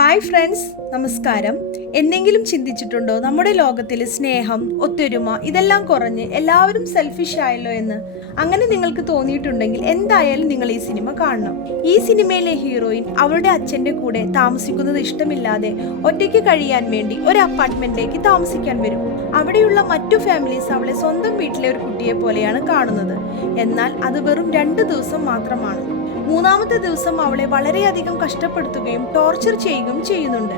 Hi friends, നമസ്കാരം. എന്തെങ്കിലും ചിന്തിച്ചിട്ടുണ്ടോ നമ്മുടെ ലോകത്തിൽ സ്നേഹം, ഒത്തൊരുമ ഇതെല്ലാം കുറഞ്ഞ് എല്ലാവരും സെൽഫിഷ് ആയല്ലോ എന്ന്? അങ്ങനെ നിങ്ങൾക്ക് തോന്നിയിട്ടുണ്ടെങ്കിൽ എന്തായാലും നിങ്ങൾ ഈ സിനിമ കാണണം. ഈ സിനിമയിലെ ഹീറോയിൻ അവളുടെ അച്ഛൻ്റെ കൂടെ താമസിക്കുന്നത് ഇഷ്ടമില്ലാതെ ഒറ്റയ്ക്ക് കഴിയാൻ വേണ്ടി ഒരു അപ്പാർട്ട്മെന്റിലേക്ക് താമസിക്കാൻ വരും. അവിടെയുള്ള മറ്റു ഫാമിലീസ് അവളെ സ്വന്തം വീട്ടിലെ ഒരു കുട്ടിയെ പോലെയാണ് കാണുന്നത്. എന്നാൽ അത് വെറും 2 ദിവസം മാത്രമാണ്. 3-ാമത്തെ ദിവസം അവളെ വളരെയധികം കഷ്ടപ്പെടുത്തുകയും ടോർച്ചർ ചെയ്യുകയും ചെയ്യുന്നുണ്ട്.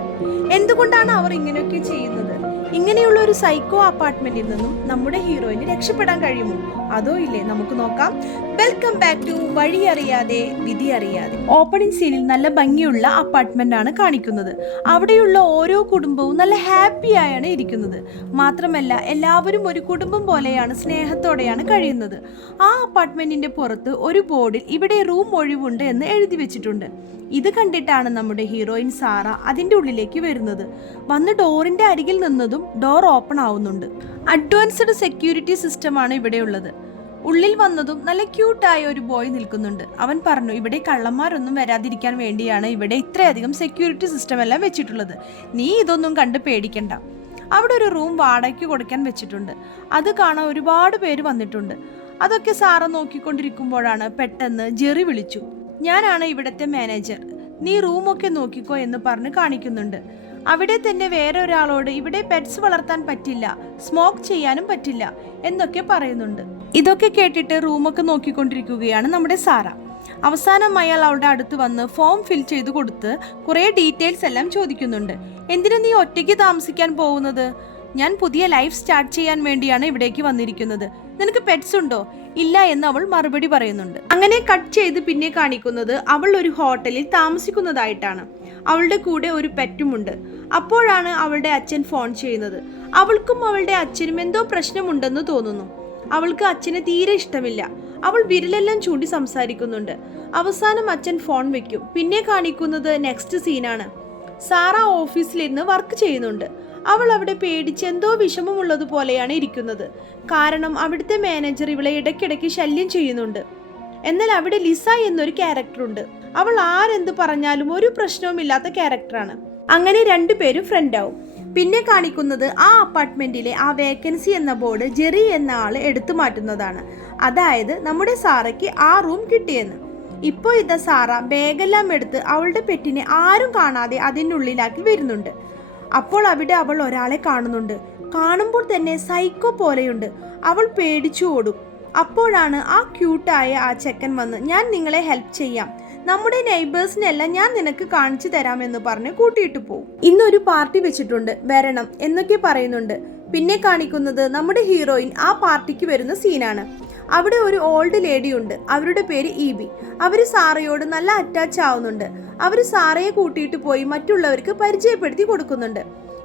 എന്തുകൊണ്ടാണ് അവർ ഇങ്ങനെയൊക്കെ ചെയ്യുന്നത്? ഇങ്ങനെയുള്ള ഒരു സൈക്കോ അപ്പാർട്ട്മെന്റിൽ നിന്നും നമ്മുടെ ഹീറോയിന് രക്ഷപ്പെടാൻ കഴിയുമോ? അതോ ഇല്ലേ? നമുക്ക് നോക്കാം. വെൽക്കം ബാക്ക് ടു വഴി അറിയാതെ വിധി അറിയാതെ. ഓപ്പണിംഗ് സീനിൽ നല്ല ഭംഗിയുള്ള അപ്പാർട്ട്മെന്റ് ആണ് കാണിക്കുന്നത്. അവിടെയുള്ള ഓരോ കുടുംബവും നല്ല ഹാപ്പി ആയാണ് ഇരിക്കുന്നത്. മാത്രമല്ല എല്ലാവരും ഒരു കുടുംബം പോലെയാണ് സ്നേഹത്തോടെയാണ് കഴിയുന്നത്. ആ അപ്പാർട്ട്മെന്റിന്റെ പുറത്ത് ഒരു ബോർഡിൽ ഇവിടെ റൂം ഒഴിവുണ്ട് എന്ന് എഴുതി വെച്ചിട്ടുണ്ട്. ഇത് കണ്ടിട്ടാണ് നമ്മുടെ ഹീറോയിൻ സാറ അതിൻ്റെ ഉള്ളിലേക്ക് വരുന്നത്. വന്ന് ഡോറിന്റെ അരികിൽ നിന്നതും ഡോർ ഓപ്പൺ ആവുന്നുണ്ട്. അഡ്വാൻസ്ഡ് സെക്യൂരിറ്റി സിസ്റ്റമാണ് ഇവിടെയുള്ളത്. ഉള്ളിൽ വന്നതും നല്ല ക്യൂട്ടായ ഒരു ബോയ് നിൽക്കുന്നുണ്ട്. അവൻ പറഞ്ഞു, ഇവിടെ കള്ളന്മാരൊന്നും വരാതിരിക്കാൻ വേണ്ടിയാണ് ഇവിടെ ഇത്രയധികം സെക്യൂരിറ്റി സിസ്റ്റം എല്ലാം വെച്ചിട്ടുള്ളത്. നീ ഇതൊന്നും കണ്ട് പേടിക്കണ്ട. അവിടെ ഒരു റൂം വാടകയ്ക്ക് കൊടുക്കാൻ വെച്ചിട്ടുണ്ട്. അത് കാണാൻ ഒരുപാട് പേര് വന്നിട്ടുണ്ട്. അതൊക്കെ സാറ നോക്കിക്കൊണ്ടിരിക്കുമ്പോഴാണ് പെട്ടെന്ന് ജെറി വിളിച്ചു. ഞാനാണ് ഇവിടുത്തെ മാനേജർ, നീ റൂമൊക്കെ നോക്കിക്കോ എന്ന് പറഞ്ഞ് കാണിക്കുന്നുണ്ട്. അവിടെ തന്നെ വേറെ ഒരാളോട് ഇവിടെ പെറ്റ്സ് വളർത്താൻ പറ്റില്ല, സ്മോക്ക് ചെയ്യാനും പറ്റില്ല എന്നൊക്കെ പറയുന്നുണ്ട്. ഇതൊക്കെ കേട്ടിട്ട് റൂമൊക്കെ നോക്കിക്കൊണ്ടിരിക്കുകയാണ് നമ്മുടെ സാറ. അവസാനം അയാൾ അവളുടെ അടുത്ത് വന്ന് ഫോം ഫിൽ ചെയ്ത് കൊടുത്ത് കുറേ ഡീറ്റെയിൽസ് എല്ലാം ചോദിക്കുന്നുണ്ട്. എന്തിനാ നീ ഒറ്റയ്ക്ക് താമസിക്കാൻ പോകുന്നത്? ഞാൻ പുതിയ ലൈഫ് സ്റ്റാർട്ട് ചെയ്യാൻ വേണ്ടിയാണ് ഇവിടേക്ക് വന്നിരിക്കുന്നത്. നിനക്ക് പെറ്റ്സ് ഉണ്ടോ? ഇല്ല എന്ന് അവൾ മറുപടി പറയുന്നുണ്ട്. അങ്ങനെ കട്ട് ചെയ്ത് പിന്നെ കാണിക്കുന്നത് അവൾ ഒരു ഹോട്ടലിൽ താമസിക്കുന്നതായിട്ടാണ്. അവളുടെ കൂടെ ഒരു പെറ്റുമുണ്ട്. അപ്പോഴാണ് അവളുടെ അച്ഛൻ ഫോൺ ചെയ്യുന്നത്. അവൾക്കും അവളുടെ അച്ഛനും എന്തോ പ്രശ്നമുണ്ടെന്ന് തോന്നുന്നു. അവൾക്ക് അച്ഛനെ തീരെ ഇഷ്ടമില്ല. അവൾ വിരലെല്ലാം ചൂണ്ടി സംസാരിക്കുന്നുണ്ട്. അവസാനം അച്ഛൻ ഫോൺ വെക്കും. പിന്നെ കാണിക്കുന്നത് നെക്സ്റ്റ് സീനാണ്. സാറ ഓഫീസിലിരുന്ന് വർക്ക് ചെയ്യുന്നുണ്ട്. അവൾ അവിടെ പേടിച്ച് എന്തോ വിഷമമുള്ളതുപോലെയാണ് ഇരിക്കുന്നത്. കാരണം അവിടുത്തെ മാനേജർ ഇവളെ ഇടയ്ക്കിടയ്ക്ക് ശല്യം ചെയ്യുന്നുണ്ട്. എന്നാൽ അവിടെ ലിസ എന്നൊരു ക്യാരക്ടറുണ്ട്. അവൾ ആരെന്ത് പറഞ്ഞാലും ഒരു പ്രശ്നവുമില്ലാത്ത ക്യാരക്ടറാണ്. അങ്ങനെ 2 പേരും ഫ്രണ്ടാവും. പിന്നെ കാണിക്കുന്നത് ആ അപ്പാർട്ട്മെന്റിലെ ആ വേക്കൻസി എന്ന ബോർഡ് ജെറി എന്ന ആള് എടുത്തു മാറ്റുന്നതാണ്. അതായത് നമ്മുടെ സാറയ്ക്ക് ആ റൂം കിട്ടിയെന്ന്. ഇപ്പോൾ ഇതാ സാറ ബാഗെല്ലാം എടുത്ത് അവളുടെ പെറ്റിനെ ആരും കാണാതെ അതിനുള്ളിലാക്കി വരുന്നുണ്ട്. അപ്പോൾ അവിടെ അവൾ ഒരാളെ കാണുന്നുണ്ട്. കാണുമ്പോൾ തന്നെ സൈക്കോ പോലെയുണ്ട്. അവൾ പേടിച്ചു ഓടും. അപ്പോഴാണ് ആ ക്യൂട്ടായ ആ ചെക്കൻ വന്ന്, ഞാൻ നിങ്ങളെ ഹെൽപ്പ് ചെയ്യാം, നമ്മുടെ നെയ്ബേഴ്സിനെല്ലാം ഞാൻ നിനക്ക് കാണിച്ചു തരാമെന്ന് പറഞ്ഞ് കൂട്ടിയിട്ട് പോകും. ഇന്നൊരു പാർട്ടി വെച്ചിട്ടുണ്ട്, വരണം എന്നൊക്കെ പറയുന്നുണ്ട്. പിന്നെ കാണിക്കുന്നത് നമ്മുടെ ഹീറോയിൻ ആ പാർട്ടിക്ക് വരുന്ന സീനാണ്. അവിടെ ഒരു ഓൾഡ് ലേഡി ഉണ്ട്. അവരുടെ പേര് ഈബി. അവര് സാറയോട് നല്ല അറ്റാച്ച് ആവുന്നുണ്ട്. അവര് സാറയെ കൂട്ടിയിട്ട് പോയി മറ്റുള്ളവർക്ക് പരിചയപ്പെടുത്തി കൊടുക്കുന്നുണ്ട്.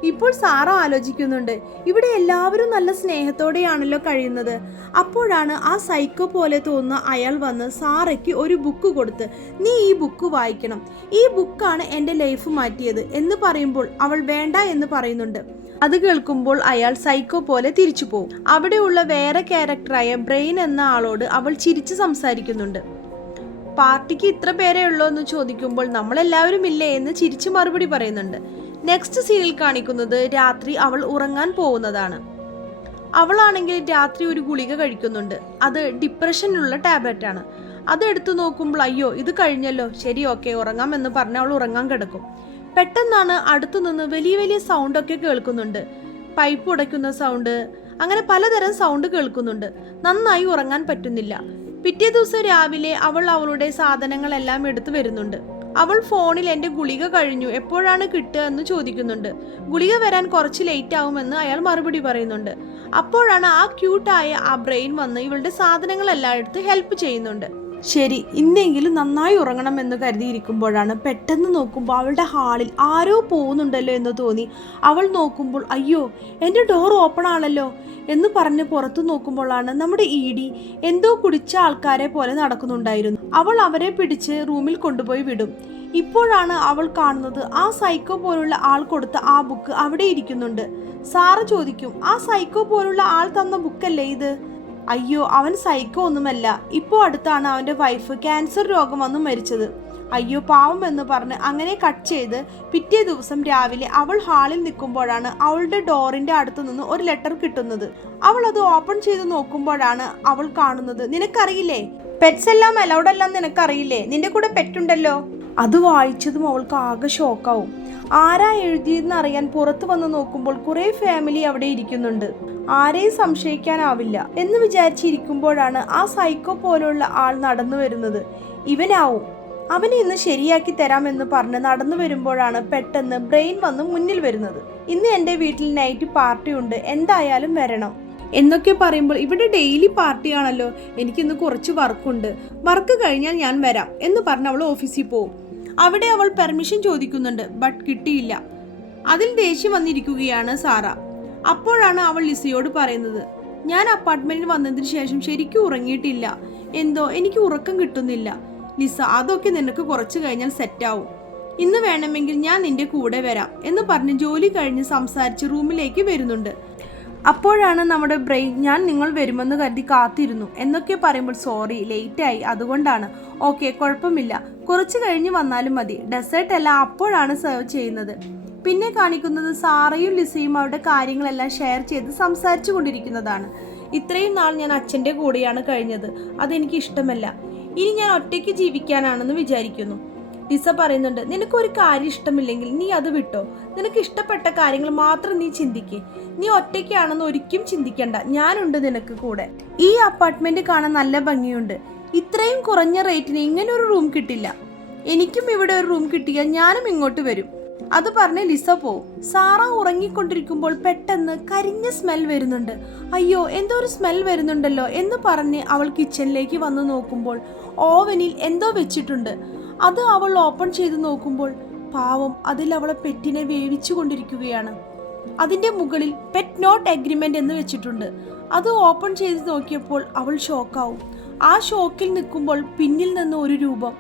ഇപ്പോൾ സാറ ആലോചിക്കുന്നുണ്ട്, ഇവിടെ എല്ലാവരും നല്ല സ്നേഹത്തോടെയാണല്ലോ കഴിയുന്നത്. അപ്പോഴാണ് ആ സൈക്കോ പോലെ തോന്നുന്ന അയാൾ വന്ന് സാറയ്ക്ക് ഒരു ബുക്ക് കൊടുത്ത്, നീ ഈ ബുക്ക് വായിക്കണം, ഈ ബുക്കാണ് എൻ്റെ ലൈഫ് മാറ്റിയത് എന്ന് പറയുമ്പോൾ അവൾ വേണ്ട എന്ന് പറയുന്നുണ്ട്. അത് കേൾക്കുമ്പോൾ അയാൾ സൈക്കോ പോലെ തിരിച്ചു പോകും. അവിടെയുള്ള വേറെ ക്യാരക്ടറായ ബ്രെയിൻ എന്ന ആളോട് അവൾ ചിരിച്ച് സംസാരിക്കുന്നുണ്ട്. പാർട്ടിക്ക് ഇത്ര പേരേ ഉള്ളൂ എന്ന് ചോദിക്കുമ്പോൾ നമ്മളെല്ലാവരും ഇല്ലേ എന്ന് ചിരിച്ച് മറുപടി പറയുന്നുണ്ട്. നെക്സ്റ്റ് സീനിൽ കാണിക്കുന്നത് രാത്രി അവൾ ഉറങ്ങാൻ പോകുന്നതാണ്. അവളാണെങ്കിൽ രാത്രി ഒരു ഗുളിക കഴിക്കുന്നുണ്ട്. അത് ഡിപ്രഷനുള്ള ടാബ്ലറ്റ് ആണ്. അത് എടുത്തു നോക്കുമ്പോൾ അയ്യോ ഇത് കഴിഞ്ഞല്ലോ, ശരി ഓക്കെ ഉറങ്ങാം എന്ന് പറഞ്ഞ് അവൾ ഉറങ്ങാൻ കിടക്കും. പെട്ടെന്നാണ് അടുത്തു നിന്ന് വലിയ വലിയ സൗണ്ടൊക്കെ കേൾക്കുന്നുണ്ട്. പൈപ്പ് ഉടയ്ക്കുന്ന സൗണ്ട്, അങ്ങനെ പലതരം സൗണ്ട് കേൾക്കുന്നുണ്ട്. നന്നായി ഉറങ്ങാൻ പറ്റുന്നില്ല. പിറ്റേ ദിവസം രാവിലെ അവൾ അവളുടെ സാധനങ്ങളെല്ലാം എടുത്തു വരുന്നുണ്ട്. അവൾ ഫോണിൽ എൻ്റെ ഗുളിക കഴിഞ്ഞു, എപ്പോഴാണ് കിട്ടുക എന്ന് ചോദിക്കുന്നുണ്ട്. ഗുളിക വരാൻ കുറച്ച് ലേറ്റ് ആവുമെന്ന് അയാൾ മറുപടി പറയുന്നുണ്ട്. അപ്പോഴാണ് ആ ക്യൂട്ടായ ആ ബ്രെയിൻ വന്ന് ഇവളുടെ സാധനങ്ങളെല്ലാം എടുത്ത് ഹെൽപ്പ് ചെയ്യുന്നുണ്ട്. ശരി, ഇന്നെങ്കിലും നന്നായി ഉറങ്ങണമെന്ന് കരുതിയിരിക്കുമ്പോഴാണ് പെട്ടെന്ന് നോക്കുമ്പോൾ അവളുടെ ഹാളിൽ ആരോ പോകുന്നുണ്ടല്ലോ എന്ന് തോന്നി. അവൾ നോക്കുമ്പോൾ അയ്യോ എൻ്റെ ഡോർ ഓപ്പൺ ആണല്ലോ എന്ന് പറഞ്ഞ് പുറത്തു നോക്കുമ്പോഴാണ് നമ്മുടെ ഈഡി എന്തോ കുടിച്ച ആൾക്കാരെ പോലെ നടക്കുന്നുണ്ടായിരുന്നു. അവൾ അവരെ പിടിച്ച് റൂമിൽ കൊണ്ടുപോയി വിടും. ഇപ്പോഴാണ് അവൾ കാണുന്നത് ആ സൈക്കോ പോലുള്ള ആൾ കൊടുത്ത ആ ബുക്ക് അവിടെ ഇരിക്കുന്നുണ്ട്. സാറ ചോദിക്കും, ആ സൈക്കോ പോലുള്ള ആൾ തന്ന ബുക്കല്ലേ ഇത്? അയ്യോ അവൻ സൈക്കോ ഒന്നുമല്ല. ഇപ്പോൾ അടുത്താണ് അവൻ്റെ വൈഫ് ക്യാൻസർ രോഗം വന്ന് മരിച്ചത്. അയ്യോ പാവം എന്ന് പറഞ്ഞ് അങ്ങനെ കട്ട് ചെയ്ത് പിറ്റേ ദിവസം രാവിലെ അവൾ ഹാളിൽ നിൽക്കുമ്പോഴാണ് അവളുടെ ഡോറിന്റെ അടുത്ത് നിന്ന് ഒരു ലെറ്റർ കിട്ടുന്നത്. അവൾ അത് ഓപ്പൺ ചെയ്ത് നോക്കുമ്പോഴാണ് അവൾ കാണുന്നത്, നിനക്കറിയില്ലേ പെറ്റ്സ് എല്ലാം അലൗഡ് അല്ല, നിനക്കറിയില്ലേ, നിന്റെ കൂടെ പെറ്റുണ്ടല്ലോ. അത് വായിച്ചതും അവൾക്ക് ആകെ ഷോക്കാവും. ആരാ എഴുതിയെന്ന് അറിയാൻ പുറത്തു വന്ന് നോക്കുമ്പോൾ കുറെ ഫാമിലി അവിടെ ഇരിക്കുന്നുണ്ട്. ആരെയും സംശയിക്കാനാവില്ല എന്ന് വിചാരിച്ചിരിക്കുമ്പോഴാണ് ആ സൈക്കോ പോലുള്ള ആൾ നടന്നു വരുന്നത്. ഇവനാവും, അവനെ ഇന്ന് ശരിയാക്കി തരാമെന്ന് പറഞ്ഞ് നടന്നു വരുമ്പോഴാണ് പെട്ടെന്ന് ബ്രെയിൻ വന്ന് മുന്നിൽ വരുന്നത്. ഇന്ന് എൻ്റെ വീട്ടിൽ നൈറ്റ് പാർട്ടി ഉണ്ട്, എന്തായാലും വരണം എന്നൊക്കെ പറയുമ്പോൾ ഇവിടെ ഡെയിലി പാർട്ടിയാണല്ലോ, എനിക്കിന്ന് കുറച്ച് വർക്കുണ്ട്, വർക്ക് കഴിഞ്ഞാൽ ഞാൻ വരാം എന്ന് പറഞ്ഞ് അവൾ ഓഫീസിൽ പോവും. അവിടെ അവൾ പെർമിഷൻ ചോദിക്കുന്നുണ്ട്, ബട്ട് കിട്ടിയില്ല. അതിൽ ദേഷ്യം വന്നിരിക്കുകയാണ് സാറ. അപ്പോഴാണ് അവൾ ലിസയോട് പറയുന്നത്, ഞാൻ അപ്പാർട്ട്മെന്റിൽ വന്നതിന് ശേഷം ശരിക്കും ഉറങ്ങിയിട്ടില്ല, എന്തോ എനിക്ക് ഉറക്കം കിട്ടുന്നില്ല. ലിസ, അതൊക്കെ നിനക്ക് കുറച്ച് കഴിഞ്ഞാൽ സെറ്റാവും, ഇന്ന് വേണമെങ്കിൽ ഞാൻ നിന്റെ കൂടെ വരാം എന്ന് പറഞ്ഞ് ജോലി കഴിഞ്ഞ് സംസാരിച്ച് റൂമിലേക്ക് വരുന്നുണ്ട്. അപ്പോഴാണ് നമ്മുടെ ബ്രെയിൻ ഞാൻ നിങ്ങൾ വരുമെന്ന് കരുതി കാത്തിരുന്നു എന്നൊക്കെ പറയുമ്പോൾ സോറി ലേറ്റായി, അതുകൊണ്ടാണ്. ഓക്കെ കുഴപ്പമില്ല, കുറച്ച് കഴിഞ്ഞ് വന്നാലും മതി. ഡെസേർട്ട് എല്ലാം അപ്പോഴാണ് സെർവ് ചെയ്യുന്നത്. പിന്നെ കാണിക്കുന്നത് സാറയും ലിസയും അവരുടെ കാര്യങ്ങളെല്ലാം ഷെയർ ചെയ്ത് സംസാരിച്ചു കൊണ്ടിരിക്കുന്നതാണ്. ഇത്രയും നാൾ ഞാൻ അച്ഛൻ്റെ കൂടെയാണ് കഴിഞ്ഞത്, അതെനിക്ക് ഇഷ്ടമല്ല, ഇനി ഞാൻ ഒറ്റയ്ക്ക് ജീവിക്കാനാണെന്ന് വിചാരിക്കുന്നു. ലിസ പറയുന്നുണ്ട്, നിനക്കൊരു കാര്യം ഇഷ്ടമില്ലെങ്കിൽ നീ അത് വിട്ടോ, നിനക്ക് ഇഷ്ടപ്പെട്ട കാര്യങ്ങൾ മാത്രം നീ ചിന്തിക്കേ, നീ ഒറ്റയ്ക്കാണെന്ന് ഒരിക്കലും ചിന്തിക്കണ്ട, ഞാനുണ്ട് നിനക്ക് കൂടെ. ഈ അപ്പാർട്ട്മെന്റ് കാണാൻ നല്ല ഭംഗിയുണ്ട്, ഇത്രയും കുറഞ്ഞ റേറ്റിന് ഇങ്ങനെ ഒരു റൂം കിട്ടില്ല, എനിക്കും ഇവിടെ ഒരു റൂം കിട്ടിയാൽ ഞാനും ഇങ്ങോട്ട് വരും. അത് പറഞ്ഞ് ലിസ പോവും. സാറ ഉറങ്ങിക്കൊണ്ടിരിക്കുമ്പോൾ പെട്ടെന്ന് കരിഞ്ഞ സ്മെൽ വരുന്നുണ്ട്. അയ്യോ എന്തോ ഒരു സ്മെൽ വരുന്നുണ്ടല്ലോ എന്ന് പറഞ്ഞ് അവൾ കിച്ചണിലേക്ക് വന്ന് നോക്കുമ്പോൾ ഓവനിൽ എന്തോ വെച്ചിട്ടുണ്ട്. അത് അവൾ ഓപ്പൺ ചെയ്ത് നോക്കുമ്പോൾ പാവം അതിൽ അവളെ പെറ്റിനെ വേവിച്ചു കൊണ്ടിരിക്കുകയാണ്. അതിന്റെ മുകളിൽ പെറ്റ് നോട്ട് എഗ്രിമെന്റ് എന്ന് വെച്ചിട്ടുണ്ട്. അത് ഓപ്പൺ ചെയ്ത് നോക്കിയപ്പോൾ അവൾ ഷോക്കാവും. ആ ഷോക്കിൽ നിൽക്കുമ്പോൾ പിന്നിൽ നിന്ന് ഒരു രൂപം.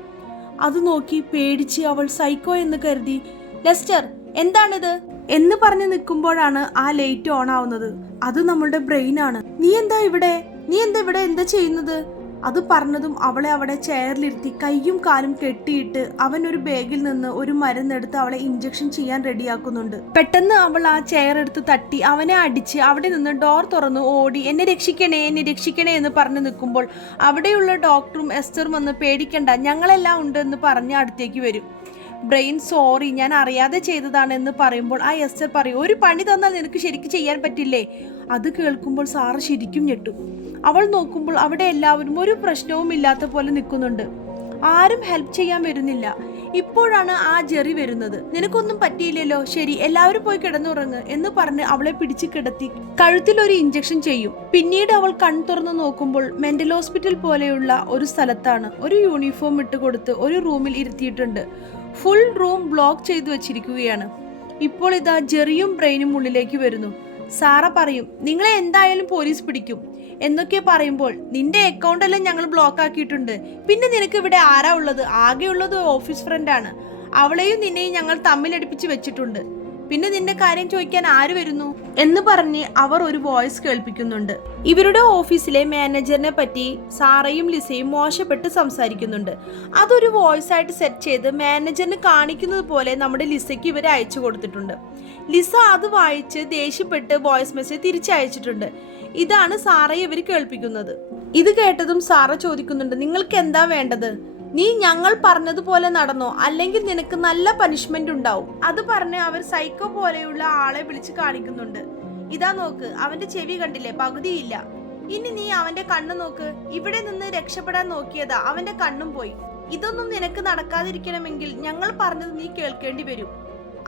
അത് നോക്കി പേടിച്ച് അവൾ സൈക്കോ എന്ന് കരുതി, ലെസ്റ്റർ എന്താണിത് എന്ന് പറഞ്ഞ് നിൽക്കുമ്പോഴാണ് ആ ലൈറ്റ് ഓൺ ആവുന്നത്. അത് നമ്മളുടെ ബ്രെയിൻ ആണ്. നീ എന്താ ഇവിടെ എന്താ ചെയ്യുന്നത്? അത് പറഞ്ഞതും അവളെ അവിടെ ചെയറിലിരുത്തി കൈയും കാലും കെട്ടിയിട്ട് അവൻ ഒരു ബാഗിൽ നിന്ന് ഒരു മരുന്നെടുത്ത് അവളെ ഇഞ്ചക്ഷൻ ചെയ്യാൻ റെഡിയാക്കുന്നുണ്ട്. പെട്ടെന്ന് അവൾ ആ ചെയർ എടുത്ത് തട്ടി അവനെ അടിച്ച് അവിടെ നിന്ന് ഡോർ തുറന്ന് ഓടി എന്നെ രക്ഷിക്കണേ എന്ന് പറഞ്ഞ് നിൽക്കുമ്പോൾ അവിടെയുള്ള ഡോക്ടറും എസ്റ്ററും വന്ന് പേടിക്കണ്ട ഞങ്ങളെല്ലാം ഉണ്ട് എന്ന് പറഞ്ഞ് അടുത്തേക്ക് വരും. ബ്രെയിൻ സോറി ഞാൻ അറിയാതെ ചെയ്തതാണ് എന്ന് പറയുമ്പോൾ ആ എസ്റ്റർ പറയും, ഒരു പണി തന്നാൽ നിനക്ക് ശരിക്കും ചെയ്യാൻ പറ്റില്ലേ? അത് കേൾക്കുമ്പോൾ സാറ ശരിക്കും ഞെട്ടും. അവൾ നോക്കുമ്പോൾ അവിടെ എല്ലാവരും ഒരു പ്രശ്നവും ഇല്ലാത്ത പോലെ നിൽക്കുന്നുണ്ട്, ആരും ഹെൽപ്പ് ചെയ്യാൻ വരുന്നില്ല. ഇപ്പോഴാണ് ആ ജെറി വരുന്നത്. നിനക്കൊന്നും പറ്റിയില്ലല്ലോ, ശരി എല്ലാവരും പോയി കിടന്നുറങ്ങ് എന്ന് പറഞ്ഞ് അവളെ പിടിച്ച് കിടത്തി കഴുത്തിൽ ഒരു ഇഞ്ചക്ഷൻ ചെയ്യും. പിന്നീട് അവൾ കൺ തുറന്നു നോക്കുമ്പോൾ മെന്റൽ ഹോസ്പിറ്റൽ പോലെയുള്ള ഒരു സ്ഥലത്താണ്. ഒരു യൂണിഫോം ഇട്ട് കൊടുത്ത് ഒരു റൂമിൽ ഇരുത്തിയിട്ടുണ്ട്. ഫുൾ റൂം ബ്ലോക്ക് ചെയ്തു വെച്ചിരിക്കുകയാണ്. ഇപ്പോൾ ഇതാ ജെറിയും ബ്രെയിനും ഉള്ളിലേക്ക് വരുന്നു. സാറ പറയും, നിങ്ങളെ എന്തായാലും പോലീസ് പിടിക്കും എന്നൊക്കെ പറയുമ്പോൾ നിന്റെ അക്കൗണ്ട് എല്ലാം ഞങ്ങൾ ബ്ലോക്ക് ആക്കിയിട്ടുണ്ട്, പിന്നെ നിനക്ക് ഇവിടെ ആരാ ഉള്ളത്? ആകെയുള്ളത് ഓഫീസ് ഫ്രണ്ടാണ്, അവളെയും നിന്നെയും ഞങ്ങൾ തമ്മിലടിപ്പിച്ച് വെച്ചിട്ടുണ്ട്, പിന്നെ നിന്റെ കാര്യം ചോദിക്കാൻ ആര് വരുന്നു എന്ന് പറഞ്ഞ് അവർ ഒരു വോയിസ് കേൾപ്പിക്കുന്നുണ്ട്. ഇവരുടെ ഓഫീസിലെ മാനേജറിനെ പറ്റി സാറയും ലിസയും മോശപ്പെട്ട് സംസാരിക്കുന്നുണ്ട്. അതൊരു വോയിസ് ആയിട്ട് സെറ്റ് ചെയ്ത് മാനേജറിന് കാണിക്കുന്നത് പോലെ നമ്മുടെ ലിസയ്ക്ക് ഇവർ അയച്ചു കൊടുത്തിട്ടുണ്ട്. ലിസ അത് വായിച്ച് ദേഷ്യപ്പെട്ട് വോയിസ് മെസ്സേജ് തിരിച്ചയച്ചിട്ടുണ്ട്. ഇതാണ് സാറയെ ഇവർ കേൾപ്പിക്കുന്നത്. ഇത് കേട്ടതും സാറ ചോദിക്കുന്നുണ്ട്, നിങ്ങൾക്ക് എന്താ വേണ്ടത്? നീ ഞങ്ങൾ പറഞ്ഞതുപോലെ നടന്നോ, അല്ലെങ്കിൽ നിനക്ക് നല്ല പനിഷ്മെന്റ് ഉണ്ടാവും. അത് പറഞ്ഞ് അവർ സൈക്കോ പോലെയുള്ള ആളെ വിളിച്ച് കാണിക്കുന്നുണ്ട്. ഇതാ നോക്ക്, അവന്റെ ചെവി കണ്ടില്ലേ, പകുതിയില്ല. ഇനി നീ അവന്റെ കണ്ണ് നോക്ക്, ഇവിടെ നിന്ന് രക്ഷപ്പെടാൻ നോക്കിയതാ, അവന്റെ കണ്ണും പോയി. ഇതൊന്നും നിനക്ക് നടക്കാതിരിക്കണമെങ്കിൽ ഞങ്ങൾ പറഞ്ഞത് നീ കേൾക്കേണ്ടി വരും.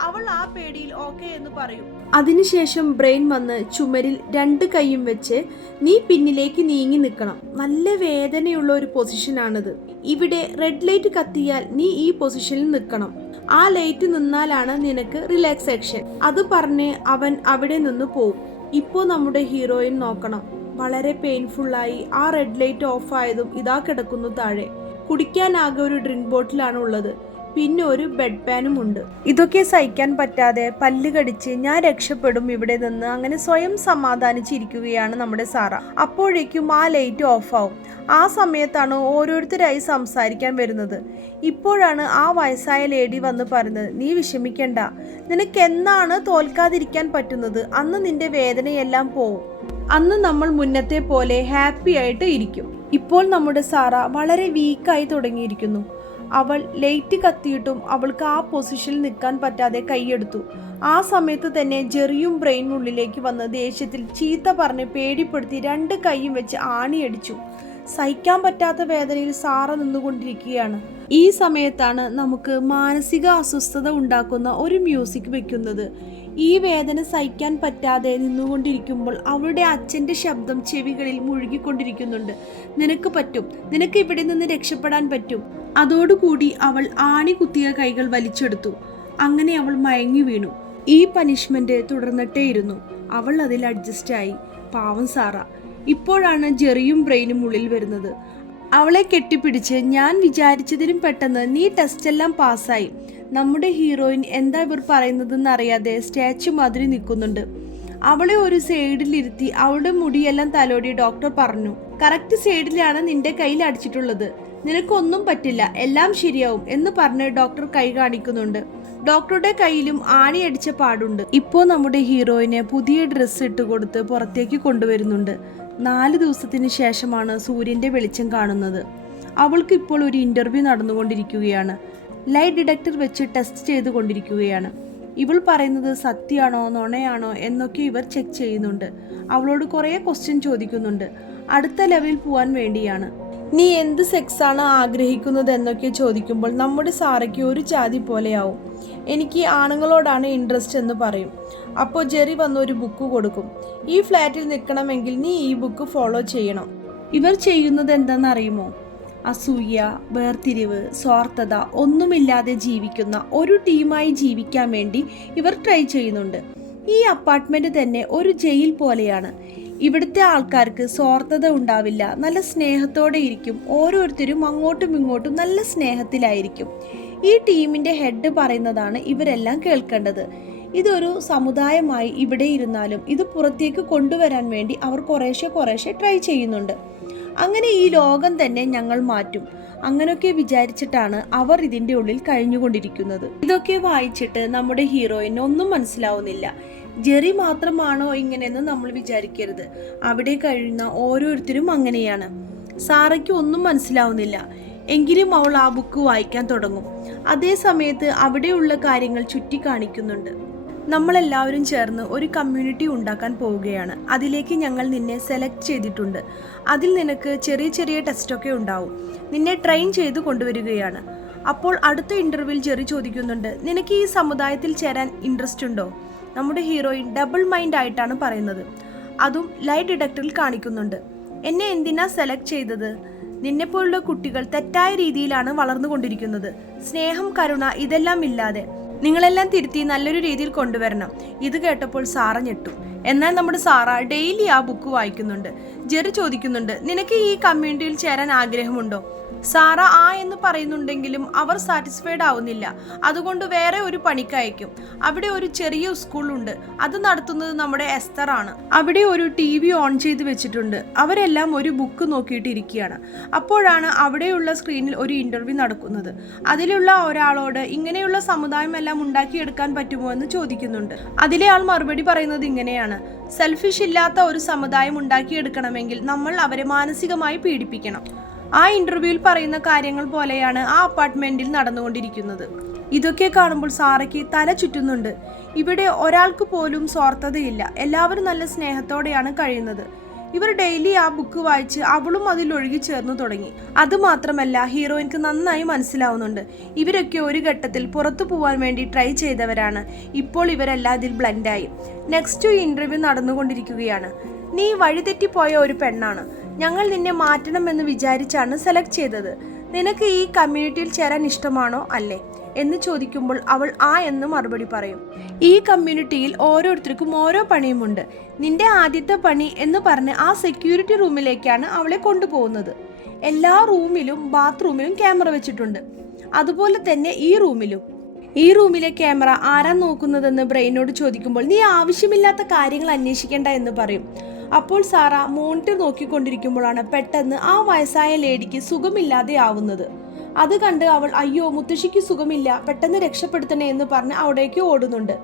അവൾ ആ പേടിയിൽ ഓക്കെ എന്ന് പറയും. അതിനുശേഷം ബ്രെയിൻ വന്ന് ചുമരിൽ 2 കൈയും വെച്ച് നീ പിന്നിലേക്ക് നീങ്ങി നിൽക്കണം. നല്ല വേദനയുള്ള ഒരു പൊസിഷനാണിത്. ഇവിടെ റെഡ് ലൈറ്റ് കത്തിയാൽ നീ ഈ പൊസിഷനിൽ നിൽക്കണം. ആ ലൈറ്റ് നിന്നാലാണ് നിനക്ക് റിലാക്സേഷൻ. അത് പറഞ്ഞ് അവൻ അവിടെ നിന്ന് പോവും. ഇപ്പോൾ നമ്മുടെ ഹീറോയിൻ നോക്കണം. വളരെ പെയിൻഫുള്ളായി ആ റെഡ് ലൈറ്റ് ഓഫ് ആയതും ഇതാ കിടക്കുന്നു താഴെ. കുടിക്കാനാകെ ഒരു ഡ്രിങ്ക് ബോട്ടിലാണ് ഉള്ളത്. പിന്നെ ഒരു ബെഡ് പാനും ഉണ്ട്. ഇതൊക്കെ സഹിക്കാൻ പറ്റാതെ പല്ല് കടിച്ച് ഞാൻ രക്ഷപ്പെടും ഇവിടെ നിന്ന് അങ്ങനെ സ്വയം സമാധാനിച്ചിരിക്കുകയാണ് നമ്മുടെ സാറ. അപ്പോഴേക്കും ആ ലൈറ്റ് ഓഫ് ആവും. ആ സമയത്താണ് ഓരോരുത്തരായി സംസാരിക്കാൻ വരുന്നത്. ഇപ്പോഴാണ് ആ വയസ്സായ ലേഡി വന്ന് പറയുന്നത്, നീ വിഷമിക്കണ്ട, നിനക്ക് എന്നാണ് തോൽക്കാതിരിക്കാൻ പറ്റുന്നത് അന്ന് നിന്റെ വേദനയെല്ലാം പോവും. അന്ന് നമ്മൾ മുന്നത്തെ പോലെ ഹാപ്പി ആയിട്ട് ഇരിക്കും. ഇപ്പോൾ നമ്മുടെ സാറ വളരെ വീക്കായി തുടങ്ങിയിരിക്കുന്നു. അവൾ ലൈറ്റ് കത്തിയിട്ടും അവൾക്ക് ആ പൊസിഷനിൽ നിൽക്കാൻ പറ്റാതെ കൈയെടുത്തു. ആ സമയത്ത് തന്നെ ജെറിയും ബ്രെയിനുള്ളിലേക്ക് വന്ന് ദേഷ്യത്തിൽ ചീത്ത പറഞ്ഞ് പേടിപ്പെടുത്തി 2 കൈയും വെച്ച് ആണിയടിച്ചു. സഹിക്കാൻ പറ്റാത്ത വേദനയിൽ സാറ നിന്നുകൊണ്ടിരിക്കുകയാണ്. ഈ സമയത്താണ് നമുക്ക് മാനസിക അസ്വസ്ഥത ഉണ്ടാക്കുന്ന ഒരു മ്യൂസിക് വെക്കുന്നത്. ഈ വേദന സഹിക്കാൻ പറ്റാതെ നിന്നുകൊണ്ടിരിക്കുമ്പോൾ അവളുടെ അച്ഛൻ്റെ ശബ്ദം ചെവികളിൽ മുഴുകിക്കൊണ്ടിരിക്കുന്നുണ്ട്. നിനക്ക് പറ്റും, നിനക്ക് ഇവിടെ നിന്ന് രക്ഷപ്പെടാൻ പറ്റും. അതോടുകൂടി അവൾ ആണി കുത്തിയ കൈകൾ വലിച്ചെടുത്തു. അങ്ങനെ അവൾ മയങ്ങി വീണു. ഈ പനിഷ്മെന്റ് തുടർന്നിട്ടേയിരുന്നു. അവൾ അതിൽ അഡ്ജസ്റ്റ് ആയി. പാവം സാറ. ഇപ്പോഴാണ് ജെറിയും ബ്രെയിനും ഉള്ളിൽ വരുന്നത്. അവളെ കെട്ടിപ്പിടിച്ച്, ഞാൻ വിചാരിച്ചതിലും പെട്ടെന്ന് നീ ടെസ്റ്റ് എല്ലാം പാസ്സായി. നമ്മുടെ ഹീറോയിൻ എന്താ ഇവർ പറയുന്നതെന്ന് അറിയാതെ സ്റ്റാച്ചു മാതിരി നിൽക്കുന്നുണ്ട്. അവളെ ഒരു സൈഡിലിരുത്തി അവളുടെ മുടിയെല്ലാം തലോടി ഡോക്ടർ പറഞ്ഞു, കറക്റ്റ് സൈഡിലാണ് നിന്റെ കയ്യിൽ അടിച്ചിട്ടുള്ളത്, നിനക്കൊന്നും പറ്റില്ല, എല്ലാം ശരിയാവും എന്ന് പറഞ്ഞ് ഡോക്ടർ കൈ കാണിക്കുന്നുണ്ട്. ഡോക്ടറുടെ കയ്യിലും ആണിയടിച്ച പാടുണ്ട്. ഇപ്പോൾ നമ്മുടെ ഹീറോയിനെ പുതിയ ഡ്രസ്സ് ഇട്ട് കൊടുത്ത് പുറത്തേക്ക് കൊണ്ടുവരുന്നുണ്ട്. 4 ദിവസത്തിന് ശേഷമാണ് സൂര്യന്റെ വെളിച്ചം കാണുന്നത്. അവൾക്ക് ഇപ്പോൾ ഒരു ഇന്റർവ്യൂ നടന്നുകൊണ്ടിരിക്കുകയാണ്. ലൈറ്റ് ഡിറ്റക്ടർ വെച്ച് ടെസ്റ്റ് ചെയ്തുകൊണ്ടിരിക്കുകയാണ്. ഇവൾ പറയുന്നത് സത്യമാണോ നുണയാണോ എന്നൊക്കെ ഇവർ ചെക്ക് ചെയ്യുന്നുണ്ട്. അവളോട് കുറേ ക്വസ്റ്റ്യൻ ചോദിക്കുന്നുണ്ട്. അടുത്ത ലെവലിൽ പോകാൻ വേണ്ടിയാണ്. നീ എന്ത് സെക്സാണ് ആഗ്രഹിക്കുന്നത് എന്നൊക്കെ ചോദിക്കുമ്പോൾ നമ്മുടെ സാറയ്ക്ക് ഒരു ജാതി പോലെയാവും. എനിക്ക് ആണുങ്ങളോടാണ് ഇൻട്രസ്റ്റ് എന്ന് പറയും. അപ്പോൾ ജെറി വന്നൊരു ബുക്ക് കൊടുക്കും. ഈ ഫ്ലാറ്റിൽ നിൽക്കണമെങ്കിൽ നീ ഈ ബുക്ക് ഫോളോ ചെയ്യണം. ഇവർ ചെയ്യുന്നത് എന്താണെന്നറിയുമോ? അസൂയ, വേർതിരിവ്, സ്വാർത്ഥത ഒന്നുമില്ലാതെ ജീവിക്കുന്ന ഒരു ടീമായി ജീവിക്കാൻ വേണ്ടി ഇവർ ട്രൈ ചെയ്യുന്നുണ്ട്. ഈ അപ്പാർട്ട്മെന്റ് തന്നെ ഒരു ജയിൽ പോലെയാണ്. ഇവിടുത്തെ ആൾക്കാർക്ക് സ്വാർത്ഥത ഉണ്ടാവില്ല, നല്ല സ്നേഹത്തോടെ ഇരിക്കും. ഓരോരുത്തരും അങ്ങോട്ടും ഇങ്ങോട്ടും നല്ല സ്നേഹത്തിലായിരിക്കും. ഈ ടീമിന്റെ ഹെഡ് പറയുന്നതാണ് ഇവരെല്ലാം കേൾക്കേണ്ടത്. ഇതൊരു സമുദായമായി ഇവിടെ ഇരുന്നാലും ഇത് പുറത്തേക്ക് കൊണ്ടുവരാൻ വേണ്ടി അവർ കുറേശ്ശെ ട്രൈ ചെയ്യുന്നുണ്ട്. അങ്ങനെ ഈ ലോകം തന്നെ ഞങ്ങൾ മാറ്റും, അങ്ങനെയൊക്കെ വിചാരിച്ചിട്ടാണ് അവർ ഇതിൻ്റെ ഉള്ളിൽ കഴിഞ്ഞുകൊണ്ടിരിക്കുന്നത്. ഇതൊക്കെ വായിച്ചിട്ട് നമ്മുടെ ഹീറോയിന് ഒന്നും മനസ്സിലാവുന്നില്ല. ജെറി മാത്രമാണോ ഇങ്ങനെയെന്ന് നമ്മൾ വിചാരിക്കരുത്. അവിടെ കഴിയുന്ന ഓരോരുത്തരും അങ്ങനെയാണ്. സാറയ്ക്ക് ഒന്നും മനസ്സിലാവുന്നില്ല. എങ്കിലും അവൾ ആ ബുക്ക് വായിക്കാൻ തുടങ്ങും. അതേ സമയത്ത് അവിടെയുള്ള കാര്യങ്ങൾ ചുറ്റിക്കാണിക്കുന്നുണ്ട്. നമ്മളെല്ലാവരും ചേർന്ന് ഒരു കമ്മ്യൂണിറ്റി ഉണ്ടാക്കാൻ പോവുകയാണ്. അതിലേക്ക് ഞങ്ങൾ നിന്നെ സെലക്ട് ചെയ്തിട്ടുണ്ട്. അതിൽ നിനക്ക് ചെറിയ ടെസ്റ്റൊക്കെ ഉണ്ടാവും. നിന്നെ ട്രെയിൻ ചെയ്ത് കൊണ്ടുവരികയാണ്. അപ്പോൾ അടുത്ത ഇൻ്റർവ്യൂവിൽ ജെറി ചോദിക്കുന്നുണ്ട്, നിനക്ക് ഈ സമുദായത്തിൽ ചേരാൻ ഇൻട്രസ്റ്റ് ഉണ്ടോ? നമ്മുടെ ഹീറോയിൻ ഡബിൾ മൈൻഡ് ആയിട്ടാണ് പറയുന്നത്. അതും ലൈറ്റ് ഡിറ്റക്ടറിൽ കാണിക്കുന്നുണ്ട്. എന്നെ എന്തിനാ സെലക്ട് ചെയ്തത്? നിന്നെപ്പോലുള്ള കുട്ടികൾ തെറ്റായ രീതിയിലാണ് വളർന്നുകൊണ്ടിരിക്കുന്നത്. സ്നേഹം, കരുണ ഇതെല്ലാം ഇല്ലാതെ നിങ്ങളെല്ലാം തിരുത്തി നല്ലൊരു രീതിയിൽ കൊണ്ടുവരണം. ഇത് കേട്ടപ്പോൾ സാറ ഞെട്ടു. എന്നാൽ നമ്മുടെ സാറ ഡെയിലി ആ ബുക്ക് വായിക്കുന്നുണ്ട്. ജെറി ചോദിക്കുന്നുണ്ട്, നിനക്ക് ഈ കമ്മ്യൂണിറ്റിയിൽ ചേരാൻ ആഗ്രഹമുണ്ടോ? സാറ ആ എന്ന് പറയുന്നുണ്ടെങ്കിലും അവർ സാറ്റിസ്ഫൈഡ് ആവുന്നില്ല. അതുകൊണ്ട് വേറെ ഒരു പണിക്ക് അയക്കും. അവിടെ ഒരു ചെറിയ സ്കൂളുണ്ട്. അത് നടത്തുന്നത് നമ്മുടെ എസ്തർ ആണ്. അവിടെ ഒരു TV ഓൺ ചെയ്ത് വെച്ചിട്ടുണ്ട്. അവരെല്ലാം ഒരു ബുക്ക് നോക്കിയിട്ടിരിക്കുകയാണ്. അപ്പോഴാണ് അവിടെയുള്ള സ്ക്രീനിൽ ഒരു ഇന്റർവ്യൂ നടക്കുന്നത്. അതിലുള്ള ഒരാളോട് ഇങ്ങനെയുള്ള സമുദായം എല്ലാം ഉണ്ടാക്കിയെടുക്കാൻ പറ്റുമോ എന്ന് ചോദിക്കുന്നുണ്ട്. അതിലെ ആൾ മറുപടി പറയുന്നത് ഇങ്ങനെയാണ്, സെൽഫിഷ് ഇല്ലാത്ത ഒരു സമുദായം ഉണ്ടാക്കിയെടുക്കണമെങ്കിൽ നമ്മൾ അവരെ മാനസികമായി പീഡിപ്പിക്കണം. ആ ഇന്റർവ്യൂവിൽ പറയുന്ന കാര്യങ്ങൾ പോലെയാണ് ആ അപ്പാർട്ട്മെന്റിൽ നടന്നുകൊണ്ടിരിക്കുന്നത്. ഇതൊക്കെ കാണുമ്പോൾ സാറയ്ക്ക് തല ചുറ്റുന്നുണ്ട്. ഇവിടെ ഒരാൾക്ക് പോലും സ്വാർത്ഥതയില്ല. എല്ലാവരും നല്ല സ്നേഹത്തോടെയാണ് കഴിയുന്നത്. ഇവർ ഡെയിലി ആ ബുക്ക് വായിച്ച് അവളും അതിൽ ഒഴുകി ചേർന്നു തുടങ്ങി. അതുമാത്രമല്ല, ഹീറോയിൻക്ക് നന്നായി മനസ്സിലാവുന്നുണ്ട്, ഇവരൊക്കെ ഒരു ഘട്ടത്തിൽ പുറത്തു പോകാൻ വേണ്ടി ട്രൈ ചെയ്തവരാണ്. ഇപ്പോൾ ഇവരെല്ലാം ഇതിൽ ബ്ലെൻഡായി. നെക്സ്റ്റ് ഇന്റർവ്യൂ നടന്നുകൊണ്ടിരിക്കുകയാണ്. നീ വഴിതെറ്റിപ്പോയ ഒരു പെണ്ണാണ്. ഞങ്ങൾ നിന്നെ മാറ്റണമെന്ന് വിചാരിച്ചാണ് സെലക്ട് ചെയ്തത്. നിനക്ക് ഈ കമ്മ്യൂണിറ്റിയിൽ ചേരാൻ ഇഷ്ടമാണോ അല്ലേ എന്ന് ചോദിക്കുമ്പോൾ അവൾ ആ എന്ന് മറുപടി പറയും. ഈ കമ്മ്യൂണിറ്റിയിൽ ഓരോരുത്തർക്കും ഓരോ പണിയുമുണ്ട്. നിന്റെ ആദ്യത്തെ പണി എന്ന് പറഞ്ഞ് ആ സെക്യൂരിറ്റി റൂമിലേക്കാണ് അവളെ കൊണ്ടുപോകുന്നത്. എല്ലാ റൂമിലും ബാത്റൂമിലും ക്യാമറ വെച്ചിട്ടുണ്ട്. അതുപോലെ തന്നെ ഈ റൂമിലെ ക്യാമറ ആരാ നോക്കുന്നതെന്ന് ബ്രെയിനോട് ചോദിക്കുമ്പോൾ നീ ആവശ്യമില്ലാത്ത കാര്യങ്ങൾ അന്വേഷിക്കേണ്ട എന്ന് പറയും. അപ്പോൾ സാറ മോണിറ്റർ നോക്കിക്കൊണ്ടിരിക്കുമ്പോഴാണ് പെട്ടെന്ന് ആ വയസ്സായ ലേഡിക്ക് സുഖമില്ലാതെ ആവുന്നത്. അത് കണ്ട് അവൾ അയ്യോ മുത്തശ്ശിക്ക് സുഖമില്ല, പെട്ടെന്ന് രക്ഷപ്പെടുത്തണേ എന്ന് പറഞ്ഞ് അവിടേക്ക് ഓടുന്നുണ്ട്.